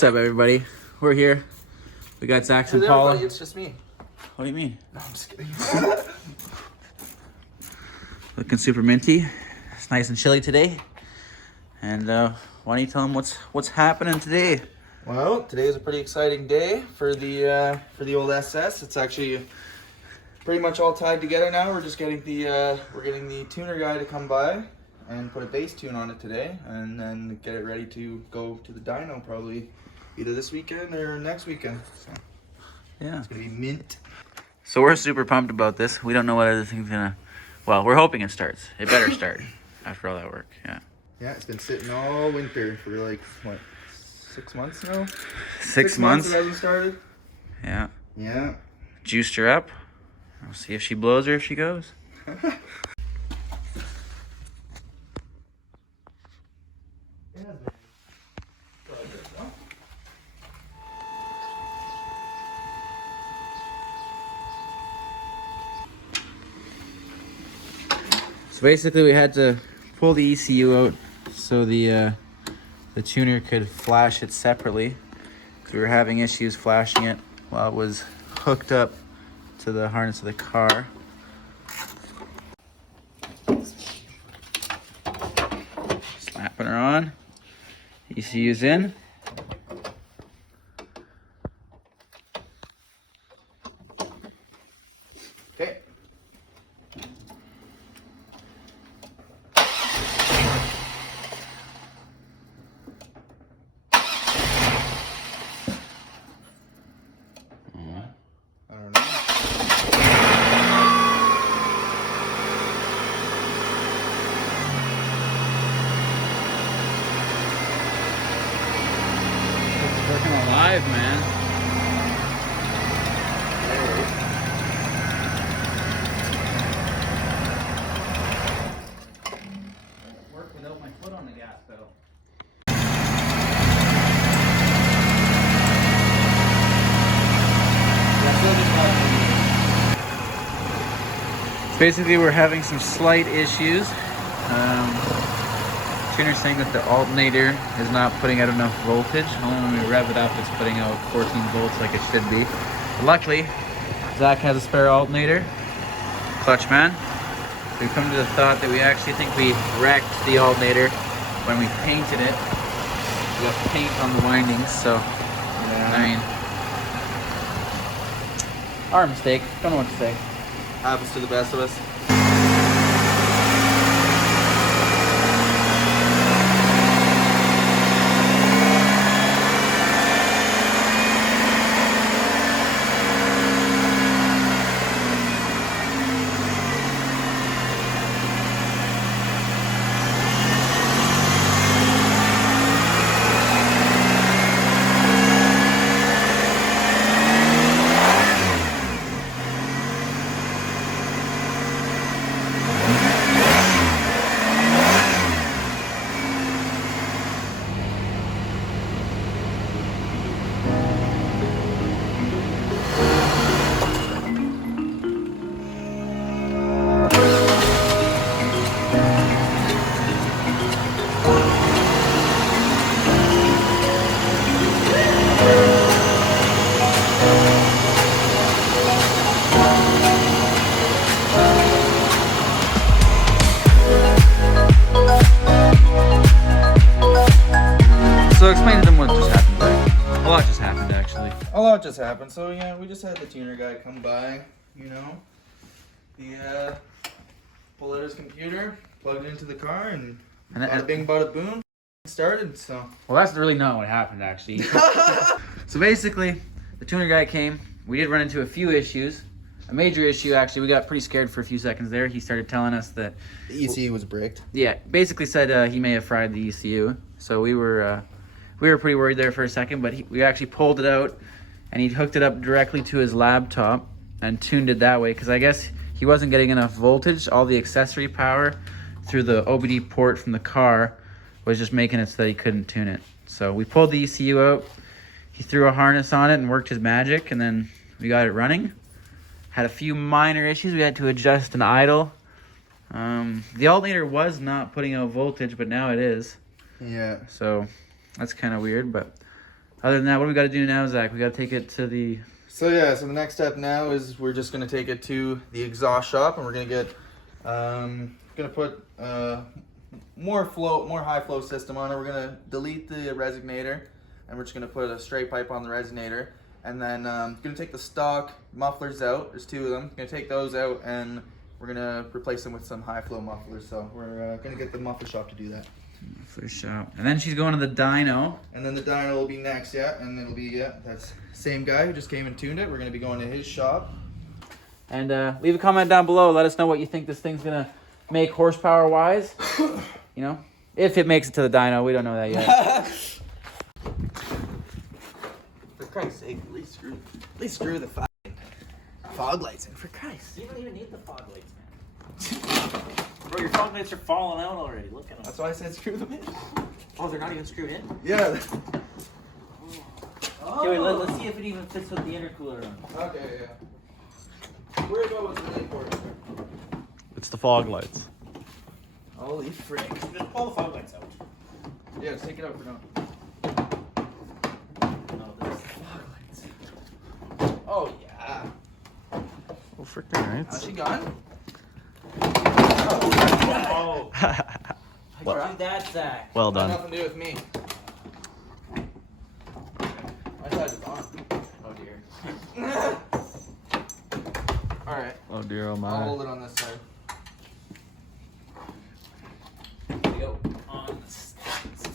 What's up, everybody? We're here. We got Zacks and Impala. It's just me. What do you mean? No, I'm just kidding. Looking super minty. It's nice and chilly today. And why don't you tell them what's happening today? Well, today is a pretty exciting day for the old SS. It's actually pretty much all tied together now. We're just getting the tuner guy to come by and put a bass tune on it today, and then get it ready to go to the dyno probably either this weekend or next weekend. So Yeah. it's gonna be mint. So we're super pumped about this. We don't know whether this thing's gonna. Well, we're hoping it starts. It better start after all that work. Yeah. Yeah, it's been sitting all winter for like what, 6 months now? 6 months. It hasn't started. Yeah. Yeah. Juiced her up. We'll see if she blows or if she goes. So basically we had to pull the ECU out so the tuner could flash it separately, because we were having issues flashing it while it was hooked up to the harness of the car. Slapping her on. ECU's in. Okay. I don't know. It's working alive, man. Work without my foot on the gas pedal. Basically, we're having some slight issues. Tuner's saying that the alternator is not putting out enough voltage. Only when we rev it up, it's putting out 14 volts like it should be. But luckily, Zach has a spare alternator. Clutch man. So we've come to the thought that we actually think we wrecked the alternator when we painted it. We got paint on the windings, so Yeah. I mean, our mistake. Don't know what to say. Happens to the best of us. So explain to them what just happened, Zach. A lot just happened, actually. A lot just happened. So yeah, we just had the tuner guy come by. You know, he pulled out his computer, plugged it into the car, and bada bing, bada boom, started. So. Well, that's really not what happened, actually. So basically, the tuner guy came. We did run into a few issues. A major issue, actually. We got pretty scared for a few seconds there. He started telling us that... The ECU was bricked. Yeah, basically said he may have fried the ECU. So we were pretty worried there for a second, but we actually pulled it out, and he hooked it up directly to his laptop and tuned it that way, because I guess he wasn't getting enough voltage. All the accessory power through the OBD port from the car was just making it so that he couldn't tune it. So we pulled the ECU out. He threw a harness on it and worked his magic, and then we got it running. Had a few minor issues. We had to adjust an idle. The alternator was not putting out voltage, but now it is. Yeah. So that's kind of weird, but Other than that, what do we got to do now, Zach? We got to take it to the... So yeah, so the next step now is we're just gonna take it to the exhaust shop, and we're gonna get gonna put more high flow system on it. We're gonna delete the resonator, and we're just gonna put a straight pipe on the resonator, and then gonna take the stock mufflers out. There's 2 of them. Gonna take those out, and we're gonna replace them with some high flow mufflers. So we're gonna get the muffler shop to do that. For sure. And then she's going to the dyno. And then the dyno will be next, yeah, and it'll be that's same guy who just came and tuned it. We're gonna be going to his shop. And leave a comment down below. Let us know what you think this thing's gonna make horsepower wise. You know, if it makes it to the dyno, we don't know that yet. For Christ's sake, at least screw the fucking fog lights in. For Christ. You don't even need the fog lights, man. Bro, your fog lights are falling out already. Look at them. That's why I said screw them in. Oh, they're not even screwed in? Yeah. Okay, wait, let's see if it even fits with the intercooler on. Okay, yeah. Where was the main port? It's the fog lights. Holy frick. Just pull the fog lights out. Yeah, just take it out for now. No, there's the fog lights. Oh, yeah. Oh, freaking How's she gone? Oh. Well- Do that, Zach. Well Got done. nothing to do with me. My side is on. Oh, dear. Alright. Oh dear, oh I'll my. hold it on this side. Here we go. On the stands, too.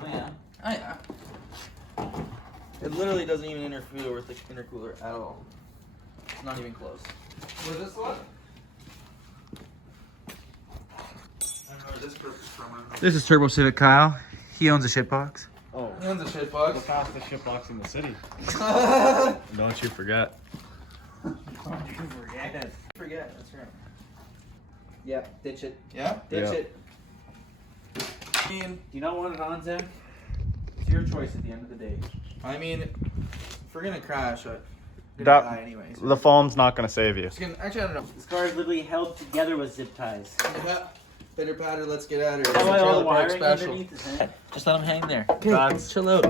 Oh, yeah. Oh, yeah. It literally doesn't even interfere with the intercooler at all. Not even close. Was this one? I don't know where this purpose from. This is Turbo Civic Kyle. He owns a shitbox. Oh, He owns a shit the box. fastest shipbox in the city. Don't Don't you forget. Don't you forget. forget, that's right. Yep, ditch it. Yeah? Ditch Yeah. it. I mean, Do you not want it on, Zach? It's your choice at the end of the day. if we're gonna crash, I'm gonna That- die anyways. The foam's not gonna save you. Actually, I don't know. This car is literally held together with zip ties. Yeah. Pitter patter, let's get at her. That's why all Trailer the park wiring special. underneath is in. Just let him hang there. That's Chill out.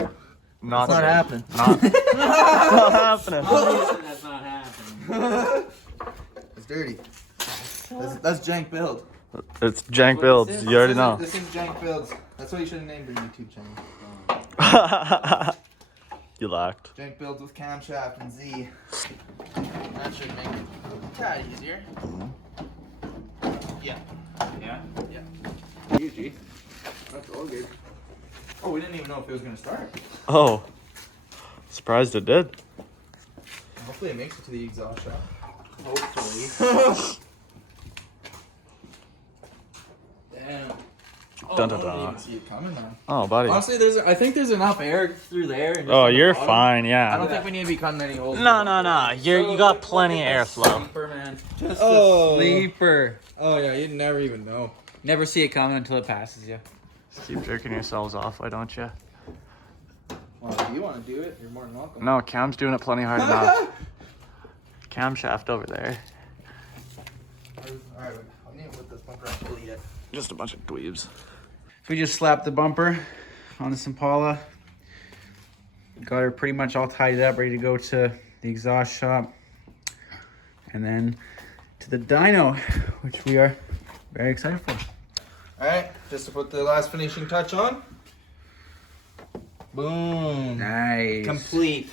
not, It's not happening. Not, not happening. Obviously, that's not happening. It's dirty. That's jank build. It's jank builds. You already know. This is jank builds. That's what you should have named your YouTube channel. You lacked. Jank builds with camshaft and Z. That should make it a tad easier. Yeah. Yeah? Yeah. Easy. That's all good. Oh, we didn't even know if it was gonna start. Oh, surprised it did. Hopefully it makes it to the exhaust shaft. Hopefully. Damn. Oh, Dun, no, dun, I didn't dun. even see it coming, man. Oh, buddy. Honestly, I think there's enough air through there. and just Oh, on the you're bottom. fine. I Yeah. don't think we need to be cutting any holes. No, no, no. You got plenty of airflow. Sleeper, man. Just Oh. a sleeper. Oh yeah, you'd never even know. Never see it coming until it passes you. Just keep jerking yourselves off, why don't you? Well, if you want to do it, you're more than welcome. No, Cam's doing it plenty hard enough. Camshaft over there. Alright, I need to put this bumper on fully yet. Just a bunch of dweebs. So we just slapped the bumper on this Impala. Got her pretty much all tidied up, ready to go to the exhaust shop. And then to the dyno, which we are very excited for. Alright, just to put the last finishing touch on. Boom. Nice. Complete.